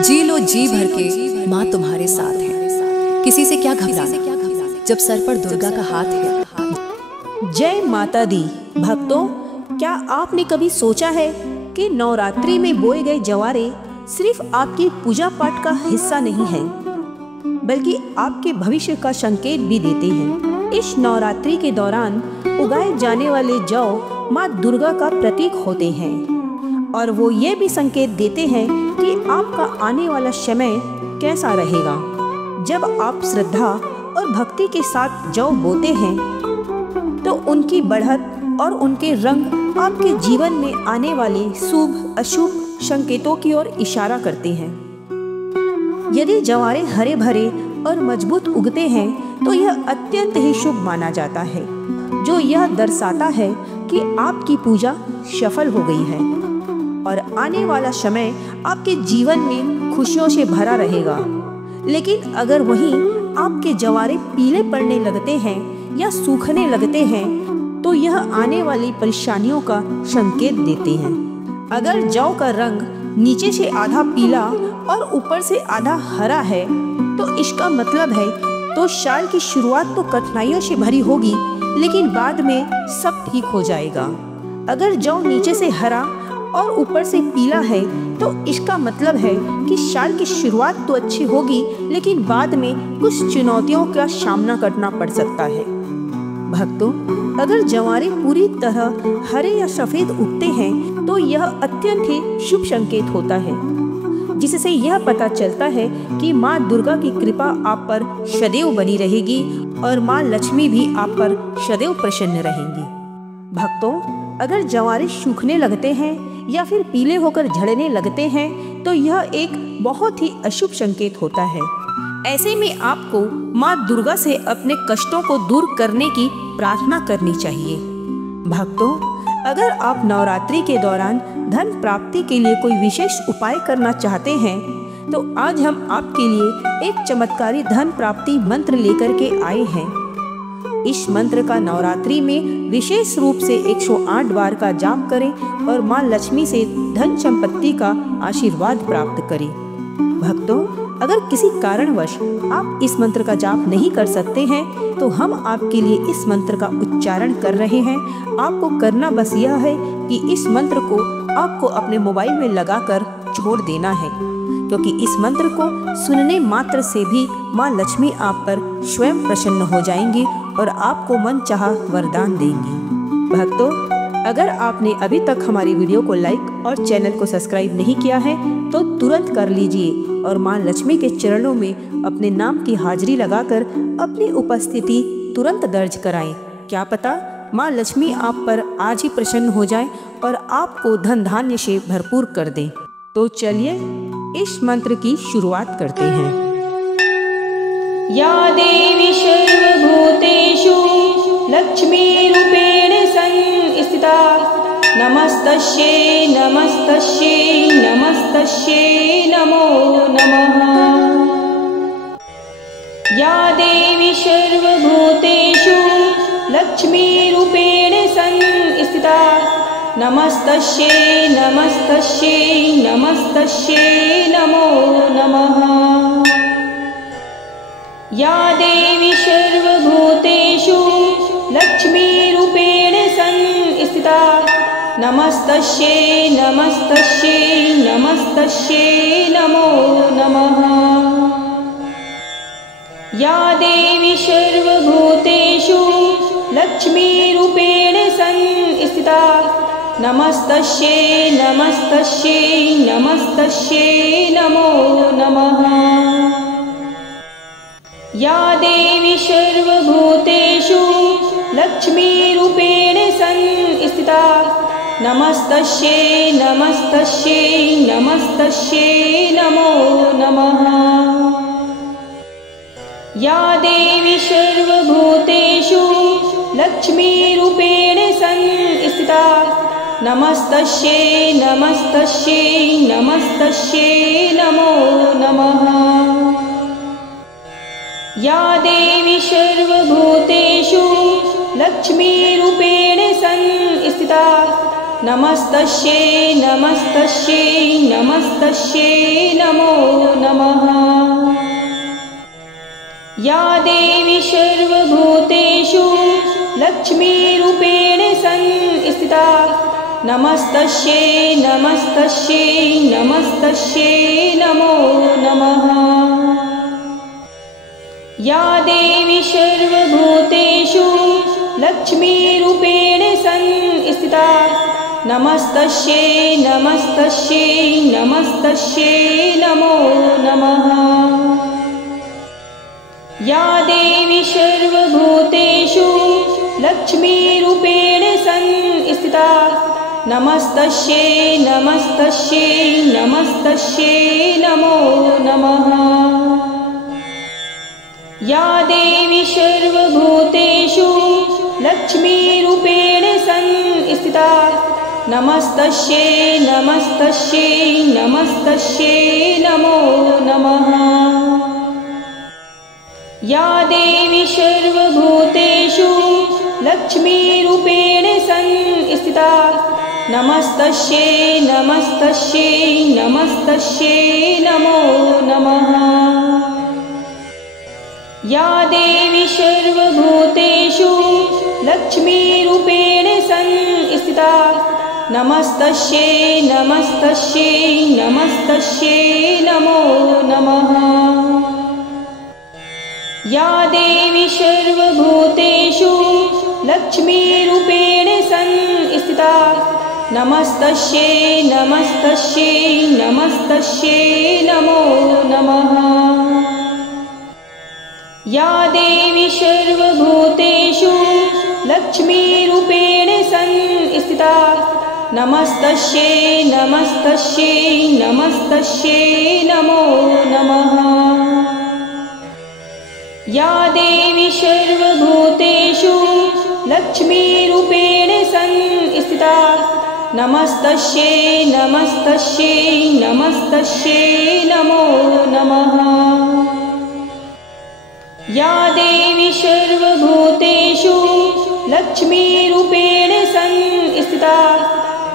जी लो जी भर के, माँ तुम्हारे साथ है। किसी से क्या घबराना, जब सर पर दुर्गा का हाथ है। जय माता दी। भक्तों, क्या आपने कभी सोचा है कि नवरात्रि में बोए गए जवारे सिर्फ आपकी पूजा पाठ का हिस्सा नहीं है, बल्कि आपके भविष्य का संकेत भी देते हैं। इस नवरात्रि के दौरान उगाए जाने वाले जौ माँ दुर्गा का प्रतीक होते हैं और वो ये भी संकेत देते हैं कि आपका आने वाला समय कैसा रहेगा। जब आप श्रद्धा और भक्ति के साथ जौ बोते हैं तो उनकी बढ़त और उनके रंग आपके जीवन में आने वाले शुभ अशुभ संकेतों की ओर इशारा करते हैं। यदि जवारे हरे भरे और मजबूत उगते हैं तो यह अत्यंत ही शुभ माना जाता है, जो यह दर्शाता है कि आपकी पूजा सफल हो गई है और आने वाला समय आपके जीवन में खुशियों से भरा रहेगा। लेकिन अगर वहीं आपके जवारे पीले पड़ने लगते हैं या सूखने लगते हैं तो यह आने वाली परेशानियों का संकेत देते हैं। अगर जौ का रंग नीचे से आधा पीला और ऊपर से आधा हरा है तो इसका मतलब है तो साल की शुरुआत तो कठिनाइयों से भरी होगी, लेकिन बाद में सब ठीक हो जाएगा। अगर जौ नीचे से हरा और ऊपर से पीला है तो इसका मतलब है कि साल की शुरुआत तो अच्छी होगी, लेकिन बाद में कुछ चुनौतियों का सामना करना पड़ सकता है। भक्तों, अगर जवारे पूरी तरह हरे या सफेद उगते हैं तो यह अत्यंत ही शुभ संकेत होता है, जिससे यह पता चलता है कि माँ दुर्गा की कृपा आप पर सदैव बनी रहेगी और माँ लक्ष्मी भी आप पर सदैव प्रसन्न रहेंगी। भक्तों, अगर जवारे सूखने लगते हैं या फिर पीले होकर झड़ने लगते हैं तो यह एक बहुत ही अशुभ संकेत होता है। ऐसे में आपको माँ दुर्गा से अपने कष्टों को दूर करने की प्रार्थना करनी चाहिए। भक्तों, अगर आप नवरात्रि के दौरान धन प्राप्ति के लिए कोई विशेष उपाय करना चाहते हैं तो आज हम आपके लिए एक चमत्कारी धन प्राप्ति मंत्र लेकर के आए हैं। इस मंत्र का नवरात्रि में विशेष रूप से 108 बार का जाप करें और माँ लक्ष्मी से धन संपत्ति का आशीर्वाद प्राप्त करें। भक्तों, अगर किसी कारणवश आप इस मंत्र का जाप नहीं कर सकते हैं तो हम आपके लिए इस मंत्र का उच्चारण कर रहे हैं। आपको करना बस यह है कि इस मंत्र को आपको अपने मोबाइल में लगाकर छोड़ देना है, क्योंकि इस मंत्र को सुनने मात्र से भी माँ लक्ष्मी आप पर स्वयं प्रसन्न हो जाएंगी और आपको मनचाहा वरदान देंगी। भक्तों, अगर आपने अभी तक हमारी वीडियो को लाइक और चैनल को सब्सक्राइब नहीं किया है तो तुरंत कर लीजिए और माँ लक्ष्मी के चरणों में अपने नाम की हाजिरी लगाकर अपनी उपस्थिति तुरंत दर्ज कराएं। क्या पता माँ लक्ष्मी आप पर आज ही प्रसन्न हो जाए और आपको धन धान्य से भरपूर कर दें। तो चलिए इस मंत्र की शुरुआत करते हैं। या देवी सर्वभूतेषु लक्ष्मीरूपेण संस्थिता नमस्तस्यै नमस्तस्यै नमस्तस्यै नमो नमः। या देवी सर्वभूतेषु लक्ष्मीरूपेण संस्थिता नमस्तस्यै नमस्तस्यै नमस्तस्यै नमो नमः। या देवी सर्वभूतेषु लक्ष्मीरूपेण संस्थिता नमस्तस्यै नमस्तस्यै नमस्तस्यै नमो नमः। या देवी सर्वभूतेषु लक्ष्मीरूपेण संस्थिता नमस्तस्यै नमस्तस्यै नमस्तस्यै नमो नमः। या देवी सर्वभूतेषु लक्ष्मीरूपेण संस्थिता नमस्तस्यै नमस्तस्यै नमस्तस्यै नमो नमः। या देवी सर्वभूतेषु लक्ष्मीरूपेण संस्थिता नमस्तस्यै नमस्तस्यै नमस्तस्यै नमो नमः। या देवी सर्वभूतेषु लक्ष्मीरूपेण संस्थिता नमस्तस्यै नमस्तस्यै नमस्तस्यै नमो नमः। या देवी सर्वभूतेषु लक्ष्मीरूपेण संस्थिता नमस्तस्यै नमस्तस्यै नमस्तस्यै नमो नमः। या देवी सर्वभूतेषु लक्ष्मीरूपेण संस्थिता नमस्तस्यै नमस्तस्यै नमस्तस्यै नमो नमः। या देवी सर्वभूतेषु लक्ष्मीरूपेण संस्थिता नमस्तस्यै नमस्तस्यै नमस्तस्यै नमो नमः। या देवी सर्वभूतेषु लक्ष्मीरूपेण संस्थिता नमस्तस्यै नमस्तस्यै नमस्तस्यै नमो नमः। या देवी सर्वभूतेषु लक्ष्मीरूपेण संस्थिता नमस्तस्यै नमस्तस्यै नमस्तस्यै नमो नमः। या देवी सर्वभूतेषु लक्ष्मीरूपेण संस्थिता नमस्तस्यै नमस्तस्यै नमस्तस्यै नमो नमः। या देवी सर्वभूतेषु लक्ष्मीरूपेण संस्थिता नमस्तस्यै नमस्तस्यै नमस्तस्यै नमो नमः। या देवी सर्वभूतेषु लक्ष्मीरूपेण संस्थिता नमस्तस्यै नमस्तस्यै नमस्तस्यै नमो नमः। या देवी सर्वभूतेषु लक्ष्मीरूपेण संस्थिता नमस्तस्यै नमस्तस्यै नमस्तस्यै नमो नमः। या देवी सर्वभूतेषु लक्ष्मीरूपेण संस्थिता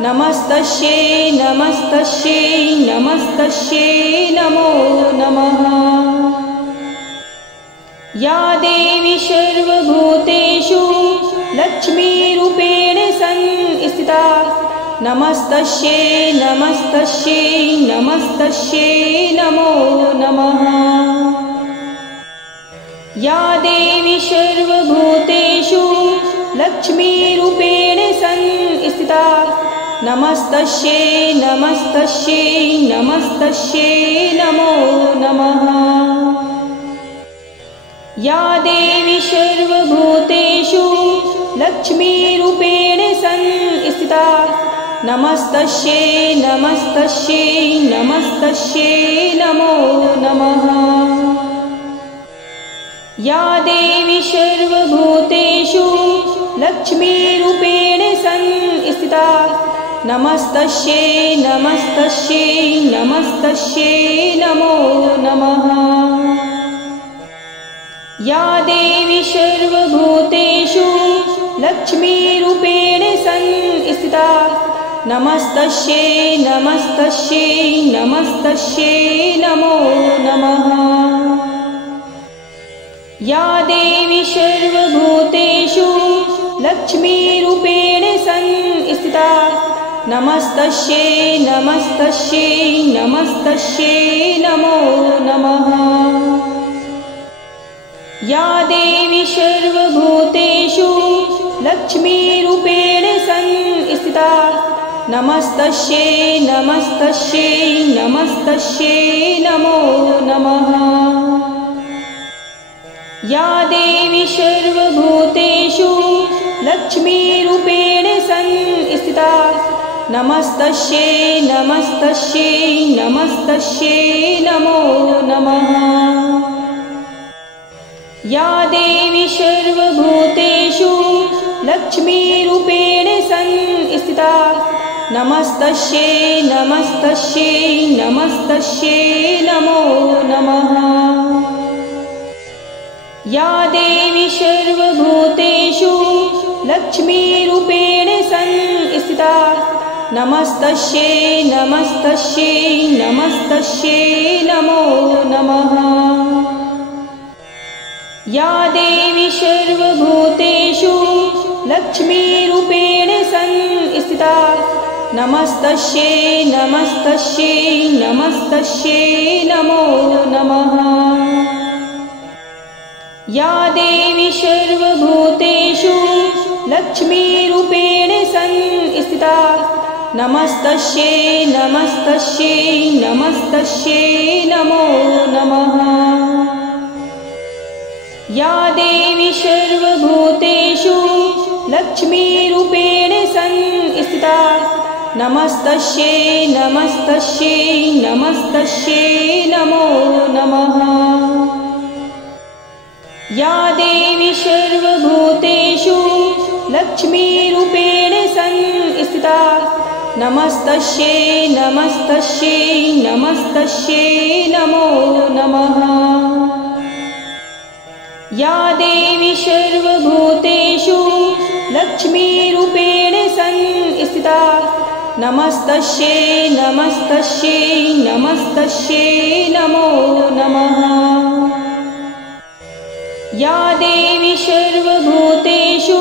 नमस्तस्यै नमस्तस्यै नमस्तस्यै नमो नमः। या देवी सर्वभूतेषु लक्ष्मीरूपेण संस्थिता नमस्तस्यै नमस्तस्यै नमस्तस्यै नमो नमः। या देवी सर्वभूतेषु लक्ष्मीरूपेण संस्थिता नमस्तस्यै नमस्तस्यै नमस्तस्यै नमो नमः। या देवी सर्वभूतेषु लक्ष्मीरूपेण संस्थिता नमस्तस्यै नमस्तस्यै नमस्तस्यै नमो नमः। या देवी सर्वभूतेषु लक्ष्मीरूपेण संस्थिता नमस्तस्यै नमस्तस्यै नमस्तस्यै नमो नमः। या देवी सर्वभूतेषु लक्ष्मीरूपेण संस्थिता नमस्तस्यै नमस्तस्यै नमस्तस्यै नमो नमः। या देवी सर्वभूतेषु लक्ष्मीरूपेण संस्थिता नमस्तस्यै नमस्तस्यै नमस्तस्यै नमो नमः। या देवी सर्वभूतेषु लक्ष्मीरूपेण संस्थिता नमस्तस्यै नमस्तस्यै नमस्तस्यै नमो नमः। या देवी सर्वभूतेषु लक्ष्मीरूपेण संस्थिता नमस्तस्यै नमस्तस्यै नमस्तस्यै नमो नमः। या देवी सर्वभूतेषु लक्ष्मीरूपेण संस्थिता नमस्तस्यै नमस्तस्यै नमस्तस्यै नमो नमः। या देवी सर्वभूतेषु लक्ष्मीरूपेण संस्थिता नमस्तस्यै नमस्तस्यै नमस्तस्यै नमो नमः। या देवी सर्वभूतेषु लक्ष्मीरूपेण संस्थिता नमस्तस्यै नमस्तस्यै नमस्तस्यै नमो नमः। या देवी सर्वभूतेषु लक्ष्मीरूपेण संस्थिता नमस्तस्यै नमस्तस्यै नमस्तस्यै नमो नमः। या देवी सर्वभूतेषु लक्ष्मीरूपेण संस्थिता नमस्तस्यै नमस्तस्यै नमस्तस्यै नमो नमः। या देवी सर्वभूतेषु लक्ष्मीरूपेण संस्थिता नमस्तस्यै नमस्तस्यै नमस्तस्यै नमो नमः। या देवी सर्वभूतेषु लक्ष्मीरूपेण संस्थिता नमस्तस्यै नमस्तस्यै नमस्तस्यै नमो नमः। या देवी सर्वभूतेषु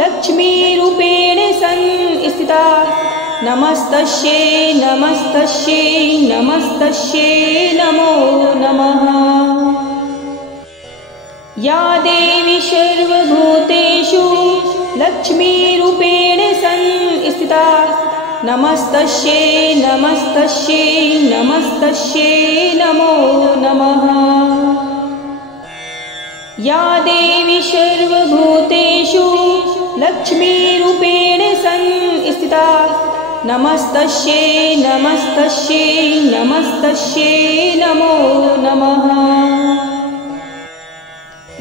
लक्ष्मीरूपेण संस्थिता नमस्तस्यै नमस्तस्यै नमस्तस्यै नमो नमः। या देवी सर्वभूतेषु लक्ष्मीरूपेण संस्थिता नमस्तस्यै नमस्तस्यै नमस्तस्यै नमो नमः। या देवी सर्वभूतेषु लक्ष्मीरूपेण संस्थिता नमस्तस्यै नमस्तस्यै नमस्तस्यै नमो नमः।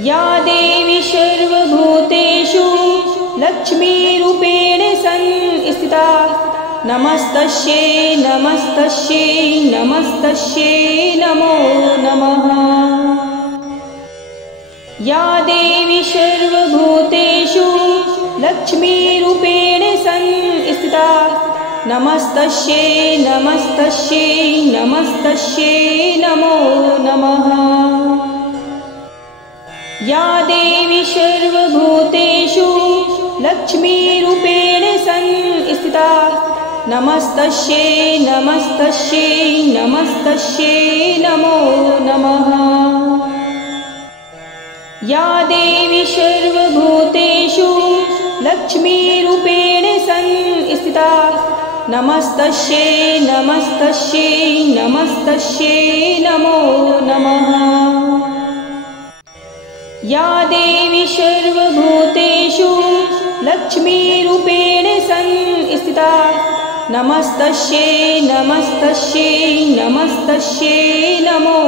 या देवी सर्वभूतेषु लक्ष्मीरूपेण संस्थिता नमस्तस्यै नमस्तस्यै नमस्तस्यै नमो नमः। या देवी सर्वभूतेषु लक्ष्मीरूपेण संस्थिता नमस्तस्यै नमस्तस्यै नमस्तस्यै नमो नमः। या देवी सर्वभूतेषु लक्ष्मीरूपेण संस्थिता नमस्तस्यै नमस्तस्यै नमस्तस्यै नमो नमः। या देवी सर्वभूतेषु लक्ष्मीरूपेण संस्थिता नमस्तस्यै नमस्तस्यै नमस्तस्यै नमो नमः। या देवी सर्वभूतेषु लक्ष्मीरूपेण संस्थिता नमस्तस्यै नमस्तस्यै नमस्तस्यै नमो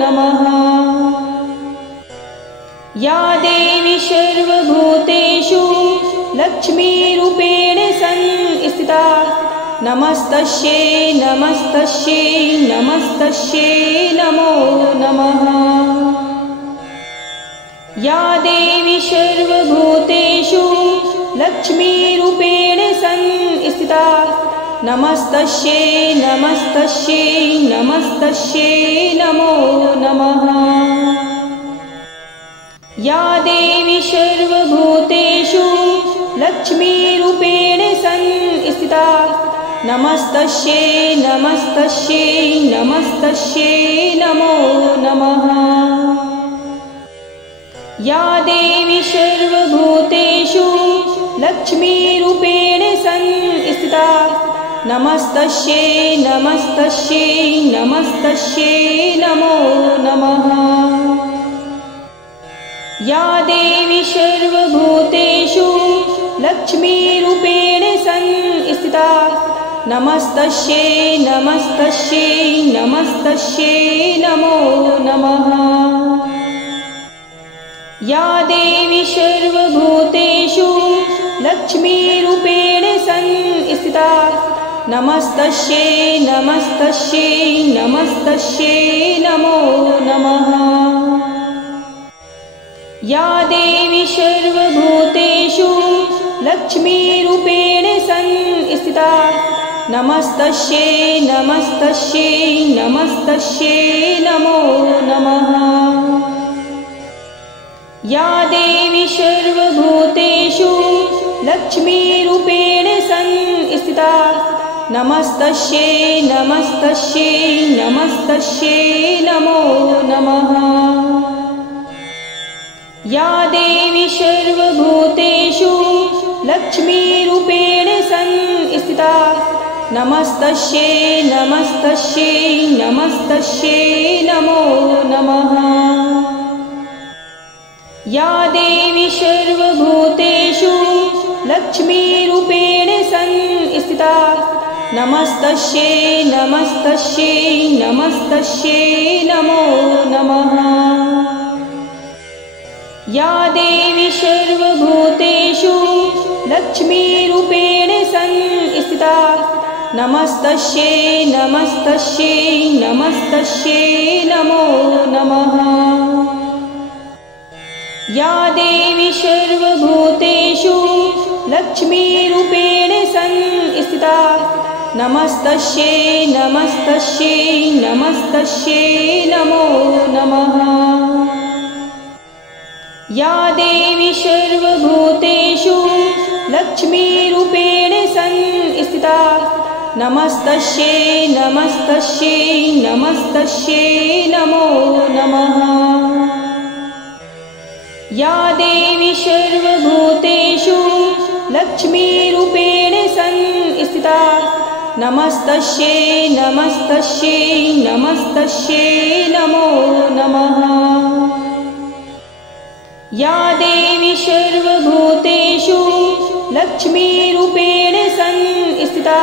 नमः। या देवी सर्वभूतेषु लक्ष्मीरूपेण संस्थिता नमस्तस्यै नमस्तस्यै नमस्तस्यै नमो नमः। या देवी सर्वभूतेषु लक्ष्मीरूपेण संस्थिता नमस्तस्यै नमस्तस्यै नमस्तस्यै नमो नमः। या देवी सर्वभूतेषु लक्ष्मीरूपेण संस्थिता नमस्तस्यै नमस्तस्यै नमस्तस्यै नमो नमः। या देवी सर्वभूतेषु लक्ष्मीरूपेण संस्थिता नमस्तस्यै नमस्तस्यै नमस्तस्यै नमो नमः। या देवी सर्वभूतेषु लक्ष्मीरूपेण संस्थिता नमस्तस्यै नमस्तस्यै नमस्तस्यै नमो नमः। या देवी सर्वभूतेषु लक्ष्मीरूपेण संस्थिता नमस्तस्यै नमस्तस्यै नमस्तस्यै नमो नमः। या देवी सर्वभूतेषु लक्ष्मीरूपेण संस्थिता नमस्तस्यै नमस्तस्यै नमस्तस्यै नमो नमः। या देवी सर्वभूतेषु लक्ष्मीरूपेण संस्थिता नमस्तस्यै नमस्तस्यै नमस्तस्यै नमो नमः। या देवी सर्वभूतेषु लक्ष्मीरूपेण संस्थिता नमस्तस्यै नमस्तस्यै नमस्तस्यै नमो नमः। या देवी सर्वभूतेषु लक्ष्मीरूपेण संस्थिता नमस्तस्यै नमस्तस्यै नमस्तस्यै नमो नमः। या देवी सर्वभूतेषु लक्ष्मीरूपेण संस्थिता नमस्तस्यै नमस्तस्यै नमस्तस्यै नमो नमः। या देवी सर्वभूतेषु लक्ष्मीरूपेण संस्थिता नमस्तस्यै नमस्तस्यै नमस्तस्यै नमो नमः। या देवी सर्वभूतेषु लक्ष्मीरूपेण संस्थिता नमस्तस्यै नमस्तस्यै नमस्तस्यै नमो नमः। या देवी सर्वभूतेषु लक्ष्मीरूपेण संस्थिता नमस्तस्यै नमस्तस्यै नमस्तस्यै नमो नमः। या देवी सर्वभूतेषु लक्ष्मीरूपेण संस्थिता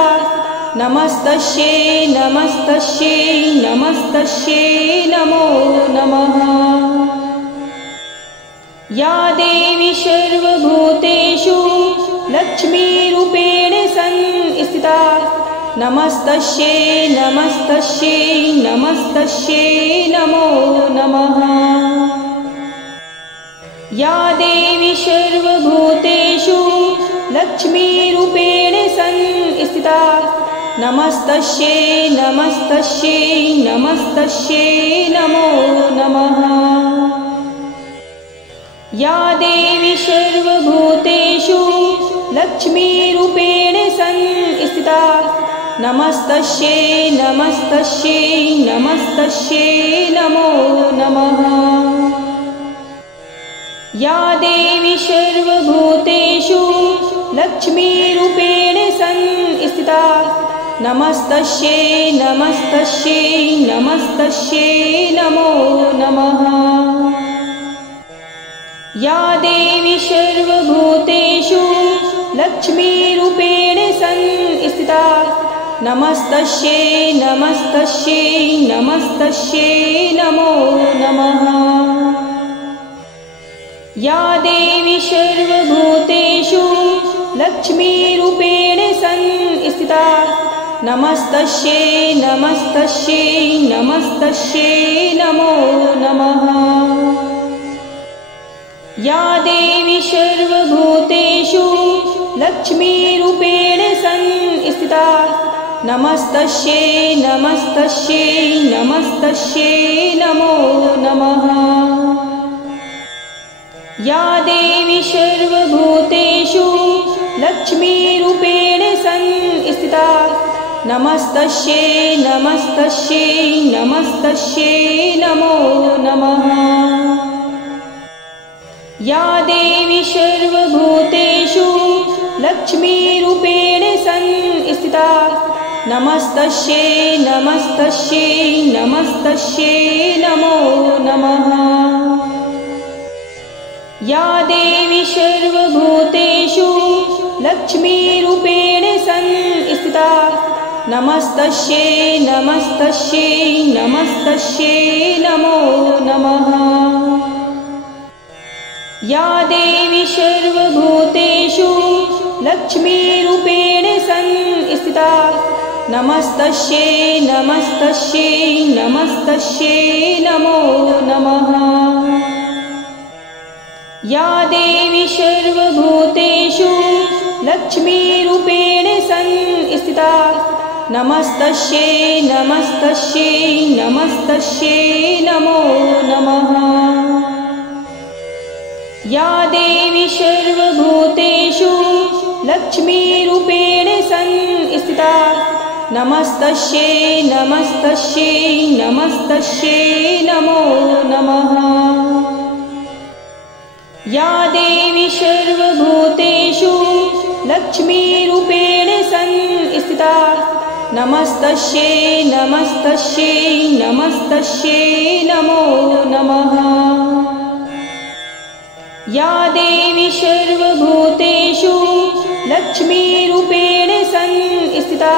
नमस्तस्यै नमस्तस्यै नमस्तस्यै नमो नमः। या देवी सर्वभूतेषु लक्ष्मीरूपेण संस्थिता नमस्तस्यै नमस्तस्यै नमस्तस्यै नमो नमः। या देवी सर्वभूतेषु लक्ष्मीरूपेण संस्थिता नमस्तस्यै नमस्तस्यै नमस्तस्यै नमो नमः। या देवी सर्वभूतेषु लक्ष्मीरूपेण संस्थिता नमस्तस्यै नमस्तस्यै नमस्तस्यै नमो नमः। या देवी सर्वभूतेषु लक्ष्मीरूपेण संस्थिता नमस्तस्यै नमस्तस्यै नमस्तस्यै नमो नमः। या देवी सर्वभूतेषु लक्ष्मीरूपेण संस्थिता नमस्तस्यै नमस्तस्यै नमस्तस्यै नमो नमः। या देवी सर्वभूतेषु लक्ष्मीरूपेण संस्थिता नमस्तस्यै नमस्तस्यै नमस्तस्यै नमो नमः। या देवी सर्वभूतेषु लक्ष्मीरूपेण संस्थिता नमस्तस्यै नमस्तस्यै नमस्तस्यै नमो नमः। या देवी सर्वभूतेषु लक्ष्मीरूपेण संस्थिता नमस्तस्यै नमस्तस्यै नमस्तस्यै नमो नमः। या देवी सर्वभूतेषु लक्ष्मीरूपेण संस्थिता नमस्तस्यै नमस्तस्यै नमस्तस्यै नमो नमः। या देवी सर्वभूतेषु लक्ष्मीरूपेण संस्थिता नमस्तस्यै नमस्तस्यै नमस्तस्यै नमो नमः। या देवी सर्वभूतेषु लक्ष्मीरूपेण संस्थिता नमस्तस्यै नमस्तस्यै नमस्तस्यै नमो नमः। या देवी सर्वभूतेषु लक्ष्मीरूपेण संस्थिता नमस्तस्यै नमस्तस्यै नमस्तस्यै नमो नमः। या देवी सर्वभूतेषु लक्ष्मीरूपेण संस्थिता नमस्तस्यै नमस्तस्यै नमस्तस्यै नमो नमः। या देवी सर्वभूतेषु लक्ष्मीरूपेण संस्थिता नमस्तस्यै नमस्तस्यै नमस्तस्यै नमो नमः। या देवी सर्वभूतेषु लक्ष्मीरूपेण संस्थिता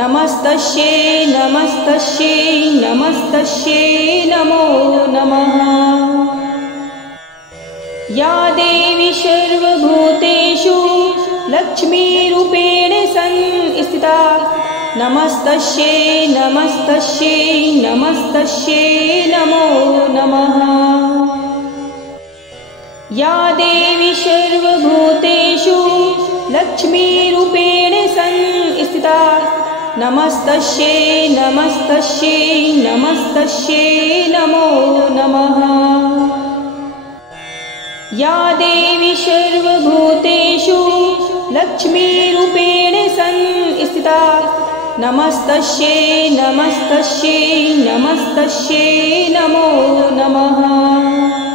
नमस्तस्यै नमस्तस्यै नमस्तस्यै नमो नमः। या देवी सर्वभूतेषु लक्ष्मीरूपेण संस्थिता नमस्तस्यै नमस्तस्यै नमस्तस्यै नमो नमः। या देवी सर्वभूतेषु लक्ष्मीरूपेण संस्थिता नमस्तस्यै नमस्तस्यै नमस्तस्यै नमो नमः। या देवी सर्वभूतेषु लक्ष्मीरूपेण संस्थिता नमस्तस्यै नमस्तस्यै नमस्तस्यै नमो नमः।